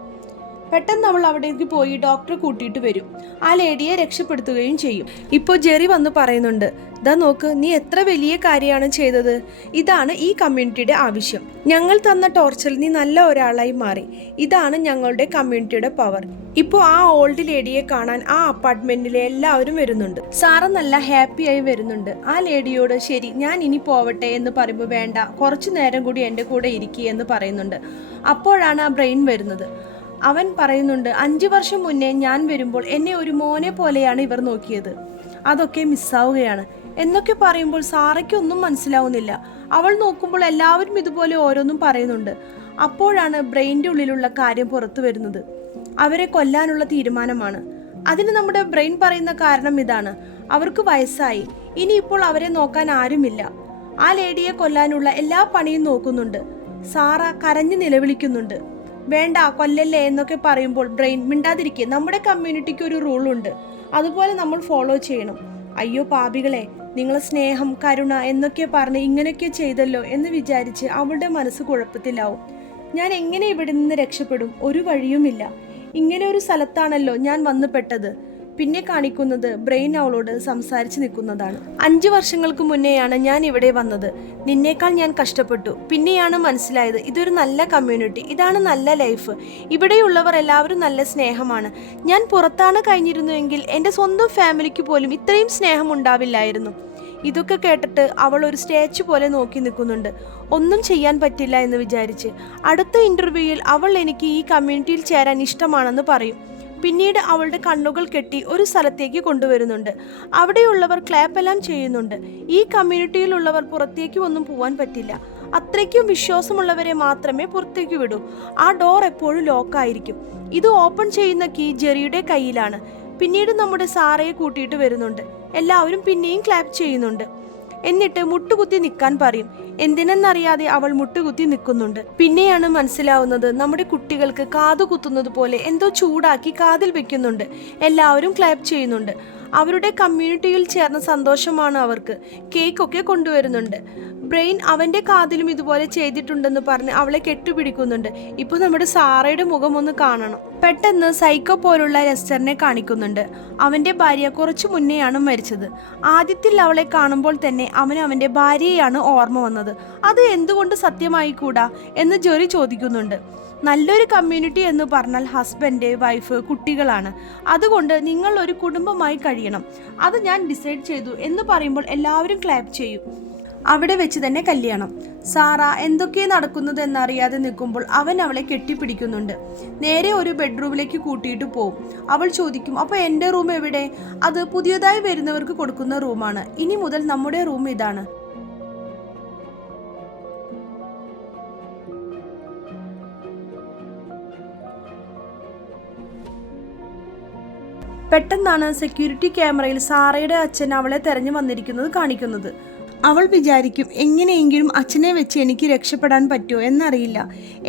പെട്ടെന്ന് അവൾ അവിടേക്ക് പോയി ഡോക്ടറെ കൂട്ടിയിട്ട് വരും. ആ ലേഡിയെ രക്ഷപ്പെടുത്തുകയും ചെയ്യും. ഇപ്പോൾ ജെറി വന്ന് പറയുന്നുണ്ട്, ദാ നോക്ക്, നീ എത്ര വലിയ കാര്യമാണ് ചെയ്തത്. ഇതാണ് ഈ കമ്മ്യൂണിറ്റിയുടെ ആവശ്യം. ഞങ്ങൾ തന്ന ടോർച്ചറിൽ നീ നല്ല ഒരാളായി മാറി. ഇതാണ് ഞങ്ങളുടെ കമ്മ്യൂണിറ്റിയുടെ പവർ. ഇപ്പോൾ ആ ഓൾഡ് ലേഡിയെ കാണാൻ ആ അപ്പാർട്ട്മെന്റിലെ എല്ലാവരും വരുന്നുണ്ട്. സാറ നല്ല ഹാപ്പിയായി വരുന്നുണ്ട്. ആ ലേഡിയോട് ശരി ഞാൻ ഇനി പോവട്ടെ എന്ന് പറയുമ്പോൾ വേണ്ട, കുറച്ചു നേരം കൂടി എൻ്റെ കൂടെ ഇരിക്കുക എന്ന് പറയുന്നുണ്ട്. അപ്പോഴാണ് ആ ബ്രെയിൻ വരുന്നത്. അവൻ പറയുന്നുണ്ട്, 5 വർഷം മുന്നേ ഞാൻ വരുമ്പോൾ എന്നെ ഒരു മോനെ പോലെയാണ് ഇവർ നോക്കിയത്, അതൊക്കെ മിസ്സാവുകയാണ് എന്നൊക്കെ പറയുമ്പോൾ സാറയ്ക്കൊന്നും മനസ്സിലാവുന്നില്ല. അവൾ നോക്കുമ്പോൾ എല്ലാവരും ഇതുപോലെ ഓരോന്നും പറയുന്നുണ്ട്. അപ്പോഴാണ് ബ്രെയിൻ്റെ ഉള്ളിലുള്ള കാര്യം പുറത്തു വരുന്നത്. അവരെ കൊല്ലാനുള്ള തീരുമാനമാണ്. അതിന് നമ്മുടെ ബ്രെയിൻ പറയുന്ന കാരണം ഇതാണ്, അവർക്ക് വയസ്സായി, ഇനിയിപ്പോൾ അവരെ നോക്കാൻ ആരുമില്ല. ആ ലേഡിയെ കൊല്ലാനുള്ള എല്ലാ പണിയും നോക്കുന്നുണ്ട്. സാറ കരഞ്ഞു നിലവിളിക്കുന്നുണ്ട്, വേണ്ട കൊല്ലല്ലേ എന്നൊക്കെ പറയുമ്പോൾ ബ്രെയിൻ മിണ്ടാതിരിക്കുക, നമ്മുടെ കമ്മ്യൂണിറ്റിക്ക് ഒരു റൂളുണ്ട്, അതുപോലെ നമ്മൾ ഫോളോ ചെയ്യണം. അയ്യോ പാപികളെ, നിങ്ങൾ സ്നേഹം കരുണ എന്നൊക്കെ പറഞ്ഞ് ഇങ്ങനെയൊക്കെ ചെയ്തല്ലോ എന്ന് വിചാരിച്ച് അവളുടെ മനസ്സ് കുഴപ്പത്തിലാവും. ഞാൻ എങ്ങനെ ഇവിടെ നിന്ന് രക്ഷപ്പെടും, ഒരു വഴിയുമില്ല, ഇങ്ങനെ ഒരു സ്ഥലത്താണല്ലോ ഞാൻ വന്നു പെട്ടത്. പിന്നെ കാണിക്കുന്നത് ബ്രെയിൻ അവളോട് സംസാരിച്ച് നിൽക്കുന്നതാണ്. 5 വർഷങ്ങൾക്ക് മുന്നെയാണ് ഞാൻ ഇവിടെ വന്നത്, നിന്നേക്കാൾ ഞാൻ കഷ്ടപ്പെട്ടു. പിന്നെയാണ് മനസ്സിലായത് ഇതൊരു നല്ല കമ്മ്യൂണിറ്റി, ഇതാണ് നല്ല ലൈഫ്, ഇവിടെയുള്ളവർ എല്ലാവരും നല്ല സ്നേഹമാണ്. ഞാൻ പുറത്താണ് കഴിഞ്ഞിരുന്നുവെങ്കിൽ എൻ്റെ സ്വന്തം ഫാമിലിക്ക് പോലും ഇത്രയും സ്നേഹം ഉണ്ടാവില്ലായിരുന്നു. ഇതൊക്കെ കേട്ടിട്ട് അവൾ ഒരു സ്റ്റാച്ചു പോലെ നോക്കി നിൽക്കുന്നുണ്ട്. ഒന്നും ചെയ്യാൻ പറ്റില്ല എന്ന് വിചാരിച്ച്. അടുത്ത ഇൻ്റർവ്യൂവിൽ അവൾ എനിക്ക് ഈ കമ്മ്യൂണിറ്റിയിൽ ചേരാൻ ഇഷ്ടമാണെന്ന് പറയും. പിന്നീട് അവളുടെ കണ്ണുകൾ കെട്ടി ഒരു സ്ഥലത്തേക്ക് കൊണ്ടുവരുന്നുണ്ട്. അവിടെയുള്ളവർ ക്ലാപ്പ് എല്ലാം ചെയ്യുന്നുണ്ട്. ഈ കമ്മ്യൂണിറ്റിയിലുള്ളവർ പുറത്തേക്ക് ഒന്നും പോവാൻ പറ്റില്ല, അത്രയ്ക്കും വിശ്വാസമുള്ളവരെ മാത്രമേ പുറത്തേക്ക് വിടൂ. ആ ഡോർ എപ്പോഴും ലോക്കായിരിക്കും. ഇത് ഓപ്പൺ ചെയ്യുന്ന കീ ജെറിയുടെ കയ്യിലാണ്. പിന്നീട് നമ്മുടെ സാറയെ കൂട്ടിയിട്ട് വരുന്നുണ്ട്. എല്ലാവരും പിന്നെയും ക്ലാപ്പ് ചെയ്യുന്നുണ്ട്. എന്നിട്ട് മുട്ടുകുത്തി നിൽക്കാൻ പറയും. എന്തിനെന്നറിയാതെ അവൾ മുട്ടുകുത്തി നിൽക്കുന്നുണ്ട്. പിന്നെയാണ് മനസ്സിലാവുന്നത് നമ്മുടെ കുട്ടികൾക്ക് കാതു കുത്തുന്നത് പോലെ എന്തോ ചൂടാക്കി കാതിൽ വെക്കുന്നുണ്ട്. എല്ലാവരും ക്ലാപ്പ് ചെയ്യുന്നുണ്ട്. അവരുടെ കമ്മ്യൂണിറ്റിയിൽ ചേർന്ന സന്തോഷമാണ് അവർക്ക്. കേക്കൊക്കെ കൊണ്ടുവരുന്നുണ്ട്. ബ്രെയിൻ അവൻ്റെ കാതിലും ഇതുപോലെ ചെയ്തിട്ടുണ്ടെന്ന് പറഞ്ഞ് അവളെ കെട്ടുപിടിക്കുന്നുണ്ട്. ഇപ്പോൾ നമ്മുടെ സാറയുടെ മുഖം ഒന്ന് കാണണം. പെട്ടെന്ന് സൈക്കോ പോലുള്ള ലെസ്റ്ററിനെ കാണിക്കുന്നുണ്ട്. അവൻ്റെ ഭാര്യ കുറച്ചു മുന്നെയാണ് മരിച്ചത്. ആദ്യത്തിൽ അവളെ കാണുമ്പോൾ തന്നെ അവൻ്റെ ഭാര്യയെയാണ് ഓർമ്മ വന്നത്. അത് എന്തുകൊണ്ട് സത്യമായി കൂടാ എന്ന് ജെറി ചോദിക്കുന്നുണ്ട്. നല്ലൊരു കമ്മ്യൂണിറ്റി എന്ന് പറഞ്ഞാൽ ഹസ്ബൻഡ്, വൈഫ്, കുട്ടികളാണ്. അതുകൊണ്ട് നിങ്ങൾ ഒരു കുടുംബമായി കഴിയണം. അത് ഞാൻ ഡിസൈഡ് ചെയ്തു എന്ന് പറയുമ്പോൾ എല്ലാവരും ക്ലാപ്പ് ചെയ്യും. അവിടെ വെച്ച് തന്നെ കല്യാണം. സാറ എന്തൊക്കെ നടക്കുന്നത് എന്നറിയാതെ നിൽക്കുമ്പോൾ അവൻ അവളെ കെട്ടിപ്പിടിക്കുന്നുണ്ട്. നേരെ ഒരു ബെഡ്റൂമിലേക്ക് കൂട്ടിയിട്ട് പോവും. അവൾ ചോദിക്കും, അപ്പോൾ എൻ്റെ റൂം എവിടെ? അത് പുതിയതായി വരുന്നവർക്ക് കൊടുക്കുന്ന റൂമാണ്. ഇനി മുതൽ നമ്മുടെ റൂം ഇതാണ്. പെട്ടെന്നാണ് സെക്യൂരിറ്റി ക്യാമറയിൽ സാറയുടെ അച്ഛൻ അവളെ തെരഞ്ഞു വന്നിരിക്കുന്നത് കാണിക്കുന്നത്. അവൾ വിചാരിക്കും എങ്ങനെയെങ്കിലും അച്ഛനെ വെച്ച് എനിക്ക് രക്ഷപ്പെടാൻ പറ്റുമോ എന്നറിയില്ല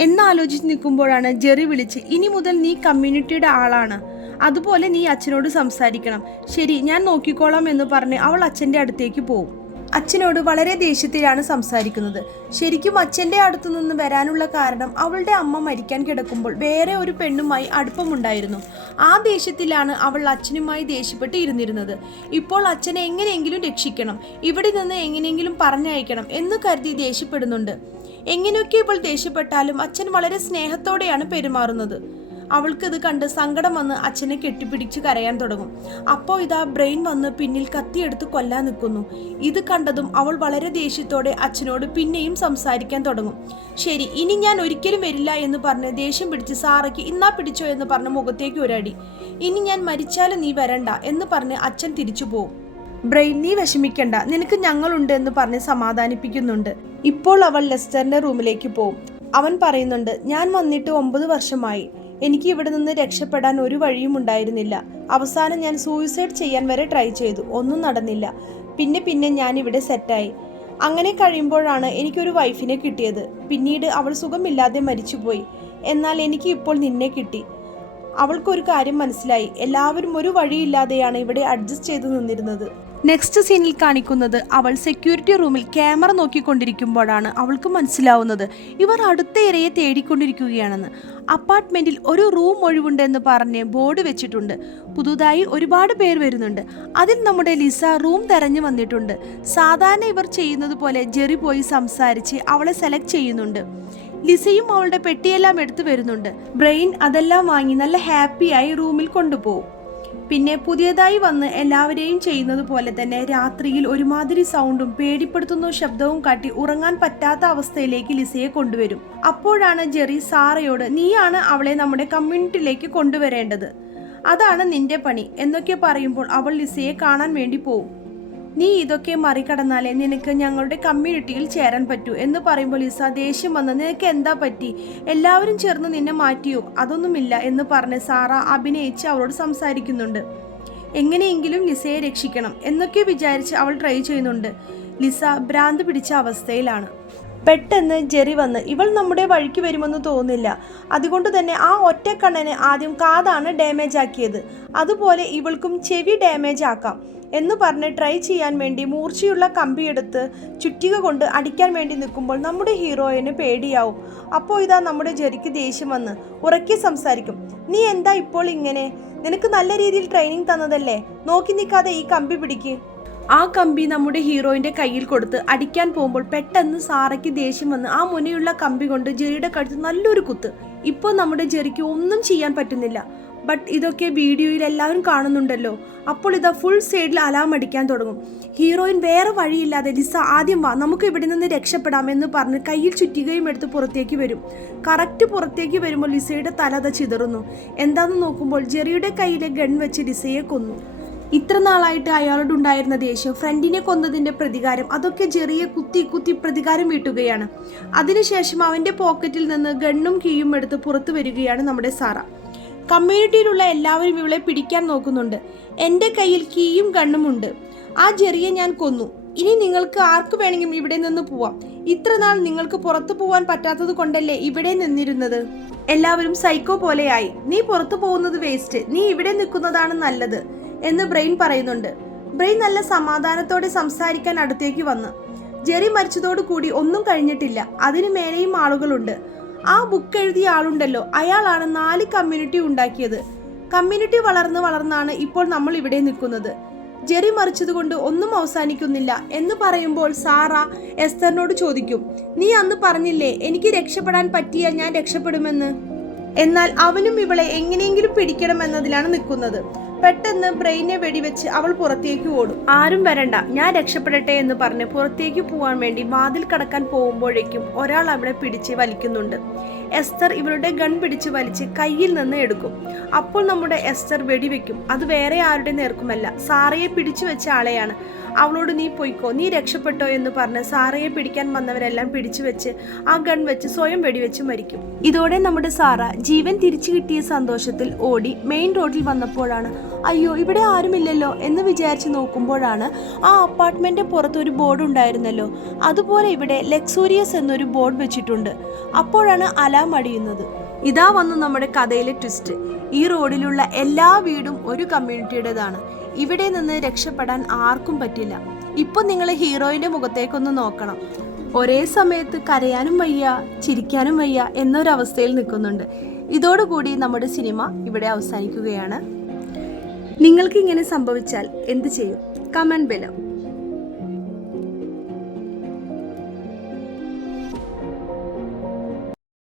എന്നാലോചിച്ച് നിൽക്കുമ്പോഴാണ് ജെറി വിളിച്ച്, ഇനി മുതൽ നീ കമ്മ്യൂണിറ്റിയുടെ ആളാണ്, അതുപോലെ നീ അച്ഛനോട് സംസാരിക്കണം. ശരി, ഞാൻ നോക്കിക്കോളാം എന്ന് പറഞ്ഞ് അവൾ അച്ഛൻ്റെ അടുത്തേക്ക് പോവും. അച്ഛനോട് വളരെ ദേഷ്യത്തിലാണ് സംസാരിക്കുന്നത്. ശരിക്കും അച്ഛൻ്റെ അടുത്തു നിന്ന് വരാനുള്ള കാരണം അവളുടെ അമ്മ മരിക്കാൻ കിടക്കുമ്പോൾ വേറെ ഒരു പെണ്ണുമായി അടുപ്പമുണ്ടായിരുന്നു. ആ ദേഷ്യത്തിലാണ് അവൾ അച്ഛനുമായി ദേഷ്യപ്പെട്ട് ഇരുന്നിരുന്നത്. ഇപ്പോൾ അച്ഛനെ എങ്ങനെയെങ്കിലും രക്ഷിക്കണം, ഇവിടെ നിന്ന് എങ്ങനെയെങ്കിലും പറഞ്ഞയക്കണം എന്ന് കരുതി ദേഷ്യപ്പെടുന്നുണ്ട്. എങ്ങനെയൊക്കെ ഇപ്പോൾ ദേഷ്യപ്പെട്ടാലും അച്ഛൻ വളരെ സ്നേഹത്തോടെയാണ് പെരുമാറുന്നത്. അവൾക്കിത് കണ്ട് സങ്കടം വന്ന് അച്ഛനെ കെട്ടിപ്പിടിച്ച് കരയാൻ തുടങ്ങും. അപ്പോൾ ഇതാ ബ്രെയിൻ വന്ന് പിന്നിൽ കത്തിയെടുത്ത് കൊല്ലാൻ നിൽക്കുന്നു. ഇത് കണ്ടതും അവൾ വളരെ ദേഷ്യത്തോടെ അച്ഛനോട് പിന്നെയും സംസാരിക്കാൻ തുടങ്ങും. ശരി, ഇനി ഞാൻ ഒരിക്കലും വരില്ല എന്ന് പറഞ്ഞ് ദേഷ്യം പിടിച്ച് സാറയ്ക്ക് ഇന്നാ പിടിച്ചോ എന്ന് പറഞ്ഞ് മുഖത്തേക്ക് ഒരടി. ഇനി ഞാൻ മരിച്ചാലും നീ വരണ്ട എന്ന് പറഞ്ഞ് അച്ഛൻ തിരിച്ചു പോവും. ബ്രെയിൻ, നീ വിഷമിക്കണ്ട, നിനക്ക് ഞങ്ങളുണ്ട് എന്ന് പറഞ്ഞ് സമാധാനിപ്പിക്കുന്നുണ്ട്. ഇപ്പോൾ അവൾ ലെസ്റ്ററിന്റെ റൂമിലേക്ക് പോവും. അവൻ പറയുന്നുണ്ട്, ഞാൻ വന്നിട്ട് 9 വർഷമായി. എനിക്ക് ഇവിടെ നിന്ന് രക്ഷപ്പെടാൻ ഒരു വഴിയും ഉണ്ടായിരുന്നില്ല. അവസാനം ഞാൻ സൂയിസൈഡ് ചെയ്യാൻ വരെ ട്രൈ ചെയ്തു, ഒന്നും നടന്നില്ല. പിന്നെ ഞാൻ ഇവിടെ സെറ്റായി. അങ്ങനെ കഴിയുമ്പോഴാണ് എനിക്കൊരു വൈഫിനെ കിട്ടിയത്. പിന്നീട് അവൾ സുഖമില്ലാതെ മരിച്ചുപോയി. എന്നാൽ എനിക്ക് ഇപ്പോൾ നിന്നെ കിട്ടി. അവൾക്കൊരു കാര്യം മനസ്സിലായി. എല്ലാവരും ഒരു വഴിയില്ലാതെയാണ് ഇവിടെ അഡ്ജസ്റ്റ് ചെയ്ത് നിന്നിരുന്നത്. നെക്സ്റ്റ് സീനിൽ കാണിക്കുന്നത് അവൾ സെക്യൂരിറ്റി റൂമിൽ ക്യാമറ നോക്കിക്കൊണ്ടിരിക്കുമ്പോഴാണ് അവൾക്ക് മനസ്സിലാവുന്നത് ഇവർ അടുത്ത ഇരയെ തേടിക്കൊണ്ടിരിക്കുകയാണെന്ന്. അപ്പാർട്ട്മെന്റിൽ ഒരു റൂം ഒഴിവുണ്ടെന്ന് പറഞ്ഞ് ബോർഡ് വെച്ചിട്ടുണ്ട്. പുതുതായി ഒരുപാട് പേർ വരുന്നുണ്ട്. അതിൽ നമ്മുടെ ലിസ റൂം തെരഞ്ഞു വന്നിട്ടുണ്ട്. സാധാരണ ഇവർ ചെയ്യുന്നത് പോലെ ജെറി പോയി സംസാരിച്ച് അവളെ സെലക്ട് ചെയ്യുന്നുണ്ട്. ലിസയും അവളുടെ പെട്ടിയെല്ലാം എടുത്തു വരുന്നുണ്ട്. ബ്രെയിൻ അതെല്ലാം വാങ്ങി നല്ല ഹാപ്പിയായി റൂമിൽ കൊണ്ടുപോകും. പിന്നെ പുതിയതായി വന്ന് എല്ലാവരെയും ചെയ്യുന്നത് പോലെ തന്നെ രാത്രിയിൽ ഒരുമാതിരി സൗണ്ടും പേടിപ്പെടുത്തുന്ന ശബ്ദവും കാട്ടി ഉറങ്ങാൻ പറ്റാത്ത അവസ്ഥയിലേക്ക് ലിസയെ കൊണ്ടുവരും. അപ്പോഴാണ് ജെറി സാറയോട് നീയാണ് അവളെ നമ്മുടെ കമ്മ്യൂണിറ്റിയിലേക്ക് കൊണ്ടുവരേണ്ടത്, അതാണ് നിന്റെ പണി എന്നൊക്കെ പറയുമ്പോൾ അവൾ ലിസയെ കാണാൻ വേണ്ടി പോവും. നീ ഇതൊക്കെ മറികടന്നാലേ നിനക്ക് ഞങ്ങളുടെ കമ്മ്യൂണിറ്റിയിൽ ചേരാൻ പറ്റൂ എന്ന് പറയുമ്പോൾ ലിസ ദേഷ്യം വന്ന് നിനക്ക് എന്താ പറ്റി, എല്ലാവരും ചേർന്ന് നിന്നെ മാറ്റിയോ? അതൊന്നുമില്ല എന്ന് പറഞ്ഞ് സാറ അഭിനയിച്ച് അവളോട് സംസാരിക്കുന്നുണ്ട്. എങ്ങനെയെങ്കിലും ലിസയെ രക്ഷിക്കണം എന്നൊക്കെ വിചാരിച്ച് അവൾ ട്രൈ ചെയ്യുന്നുണ്ട്. ലിസ ഭ്രാന്ത് പിടിച്ച അവസ്ഥയിലാണ്. പെട്ടെന്ന് ജെറി വന്ന് ഇവൾ നമ്മുടെ വഴിക്ക് വരുമെന്ന് തോന്നില്ല, അതുകൊണ്ട് തന്നെ ആ ഒറ്റ കണ്ണന് ആദ്യം കാതാണ് ഡാമേജ് ആക്കിയത്, അതുപോലെ ഇവൾക്കും ചെവി ഡാമേജ് ആക്കാം എന്ന് പറഞ്ഞ് ട്രൈ ചെയ്യാൻ വേണ്ടി മൂർച്ചയുള്ള കമ്പിയെടുത്ത് ചുറ്റിക കൊണ്ട് അടിക്കാൻ വേണ്ടി നിൽക്കുമ്പോൾ നമ്മുടെ ഹീറോയിന് പേടിയാവും. അപ്പോൾ ഇതാ നമ്മുടെ ജെറിക്ക് ദേഷ്യം വന്ന് ഉറക്കെ സംസാരിക്കും. നീ എന്താ ഇപ്പോൾ ഇങ്ങനെ? നിനക്ക് നല്ല രീതിയിൽ ട്രെയിനിങ് തന്നതല്ലേ, നോക്കി നിൽക്കാതെ ഈ കമ്പി പിടിക്ക്. ആ കമ്പി നമ്മുടെ ഹീറോയിന്റെ കയ്യിൽ കൊടുത്ത് അടിക്കാൻ പോകുമ്പോൾ പെട്ടെന്ന് സാറയ്ക്ക് ദേഷ്യം വന്ന് ആ മുനയുള്ള കമ്പി കൊണ്ട് ജെറിയുടെ കഴുത്ത് നല്ലൊരു കുത്ത്. ഇപ്പോൾ നമ്മുടെ ജെറിക്ക് ഒന്നും ചെയ്യാൻ പറ്റുന്നില്ല. ബട്ട് ഇതൊക്കെ വീഡിയോയിൽ എല്ലാവരും കാണുന്നുണ്ടല്ലോ. അപ്പോൾ ഇതാ ഫുൾ സൈഡിൽ അലാം അടിക്കാൻ തുടങ്ങും. ഹീറോയിൻ വേറെ വഴിയില്ലാതെ ലിസ ആദ്യം വാ, നമുക്ക് ഇവിടെ നിന്ന് രക്ഷപ്പെടാമെന്ന് പറഞ്ഞ് കയ്യിൽ ചുറ്റികയും എടുത്ത് പുറത്തേക്ക് വരും. കറക്റ്റ് പുറത്തേക്ക് വരുമ്പോൾ ലിസയുടെ തല ചിതറുന്നു. എന്താണെന്ന് നോക്കുമ്പോൾ ജെറിയുടെ കയ്യിലെ ഗൺ വെച്ച് ലിസയെ കൊന്നു. ഇത്ര നാളായിട്ട് അയാളോടുണ്ടായിരുന്ന ദേഷ്യം, ഫ്രണ്ടിനെ കൊന്നതിന്റെ പ്രതികാരം, അതൊക്കെ ജെറിയെ കുത്തി പ്രതികാരം വീട്ടുകയാണ്. അതിനുശേഷം അവന്റെ പോക്കറ്റിൽ നിന്ന് ഗണ്ണും കീയും എടുത്ത് പുറത്തു വരികയാണ് നമ്മുടെ സാറ. കമ്മ്യൂണിറ്റിയിലുള്ള എല്ലാവരും ഇവളെ പിടിക്കാൻ നോക്കുന്നുണ്ട്. എൻ്റെ കയ്യിൽ കീയും ഗണ്ണും ഉണ്ട്. ആ ജെറിയെ ഞാൻ കൊന്നു. ഇനി നിങ്ങൾക്ക് ആർക്ക് വേണമെങ്കിലും ഇവിടെ നിന്ന് പോവാം. ഇത്ര നാൾ നിങ്ങൾക്ക് പുറത്തു പോവാൻ പറ്റാത്തത് കൊണ്ടല്ലേ ഇവിടെ നിന്നിരുന്നത്. എല്ലാവരും സൈക്കോ പോലെയായി. നീ പുറത്തു പോകുന്നത് വേസ്റ്റ്, നീ ഇവിടെ നിൽക്കുന്നതാണ് നല്ലത് എന്ന് ബ്രെയിൻ പറയുന്നുണ്ട്. ബ്രെയിൻ നല്ല സമാധാനത്തോടെ സംസാരിക്കാൻ അടുത്തേക്ക് വന്ന് ജെറി മരിച്ചതോടു കൂടി ഒന്നും കഴിഞ്ഞിട്ടില്ല, അതിനു മേലെയും ആളുകളുണ്ട്. ആ ബുക്ക് എഴുതിയ ആളുണ്ടല്ലോ, അയാളാണ് 4 കമ്മ്യൂണിറ്റി ഉണ്ടാക്കിയത്. കമ്മ്യൂണിറ്റി വളർന്നാണ് ഇപ്പോൾ നമ്മൾ ഇവിടെ നിൽക്കുന്നത്. ജെറി മരിച്ചതുകൊണ്ട് ഒന്നും അവസാനിക്കുന്നില്ല എന്ന് പറയുമ്പോൾ സാറ എസ്തറിനോട് ചോദിക്കും, നീ അന്ന് പറഞ്ഞില്ലേ എനിക്ക് രക്ഷപ്പെടാൻ പറ്റിയാൽ ഞാൻ രക്ഷപ്പെടുമെന്ന്. എന്നാൽ അവനും ഇവളെ എങ്ങനെയെങ്കിലും പിടിക്കണമെന്നതിലാണ് നിൽക്കുന്നത്. പെട്ടെന്ന് ബ്രെയിനെ വെടിവെച്ച് അവൾ പുറത്തേക്ക് ഓടും. ആരും വരണ്ട, ഞാൻ രക്ഷപ്പെടട്ടെ എന്ന് പറഞ്ഞ് പുറത്തേക്ക് പോകാൻ വേണ്ടി വാതിൽ കടക്കാൻ പോകുമ്പോഴേക്കും ഒരാൾ അവളെ പിടിച്ച് വലിക്കുന്നുണ്ട്. എസ്തർ ഇവളുടെ ഗൺ പിടിച്ച് വലിച്ച് കയ്യിൽ നിന്ന് എടുക്കും. അപ്പോൾ നമ്മുടെ എസ്തർ വെടിവെക്കും. അത് വേറെ ആരുടെ നേർക്കുമല്ല, സാറയെ പിടിച്ചു വെച്ച ആളെയാണ്. അവളോട് നീ പൊയ്ക്കോ, നീ രക്ഷപ്പെട്ടോ എന്ന് പറഞ്ഞ് സാറയെ പിടിക്കാൻ വന്നവരെല്ലാം പിടിച്ചു വെച്ച് ആ ഗൺ വെച്ച് സ്വയം വെടിവെച്ച് മരിക്കും. ഇതോടെ നമ്മുടെ സാറ ജീവൻ തിരിച്ചു കിട്ടിയ സന്തോഷത്തിൽ ഓടി മെയിൻ റോഡിൽ വന്നപ്പോഴാണ് അയ്യോ ഇവിടെ ആരുമില്ലല്ലോ എന്ന് വിചാരിച്ച് നോക്കുമ്പോഴാണ് ആ അപ്പാർട്ട്മെന്റ് പുറത്ത് ഒരു ബോർഡ് ഉണ്ടായിരുന്നല്ലോ, അതുപോലെ ഇവിടെ ലക്സൂരിയസ് എന്നൊരു ബോർഡ് വെച്ചിട്ടുണ്ട്. അപ്പോഴാണ് അലാം അടിയുന്നത്. ഇതാ വന്നു നമ്മുടെ കഥയിലെ ട്വിസ്റ്റ്. ഈ റോഡിലുള്ള എല്ലാ വീടും ഒരു കമ്മ്യൂണിറ്റിയുടേതാണ്. ഇവിടെ നിന്ന് രക്ഷപ്പെടാൻ ആർക്കും പറ്റില്ല. ഇപ്പൊ നിങ്ങൾ ഹീറോയിന്റെ മുഖത്തേക്കൊന്ന് നോക്കണം. ഒരേ സമയത്ത് കരയാനും വയ്യ ചിരിക്കാനും വയ്യ എന്നൊരവസ്ഥയിൽ നിൽക്കുന്നുണ്ട്. ഇതോടുകൂടി നമ്മുടെ സിനിമ ഇവിടെ അവസാനിക്കുകയാണ്. നിങ്ങൾക്ക് ഇങ്ങനെ സംഭവിച്ചാൽ എന്ത് ചെയ്യും? Comment below.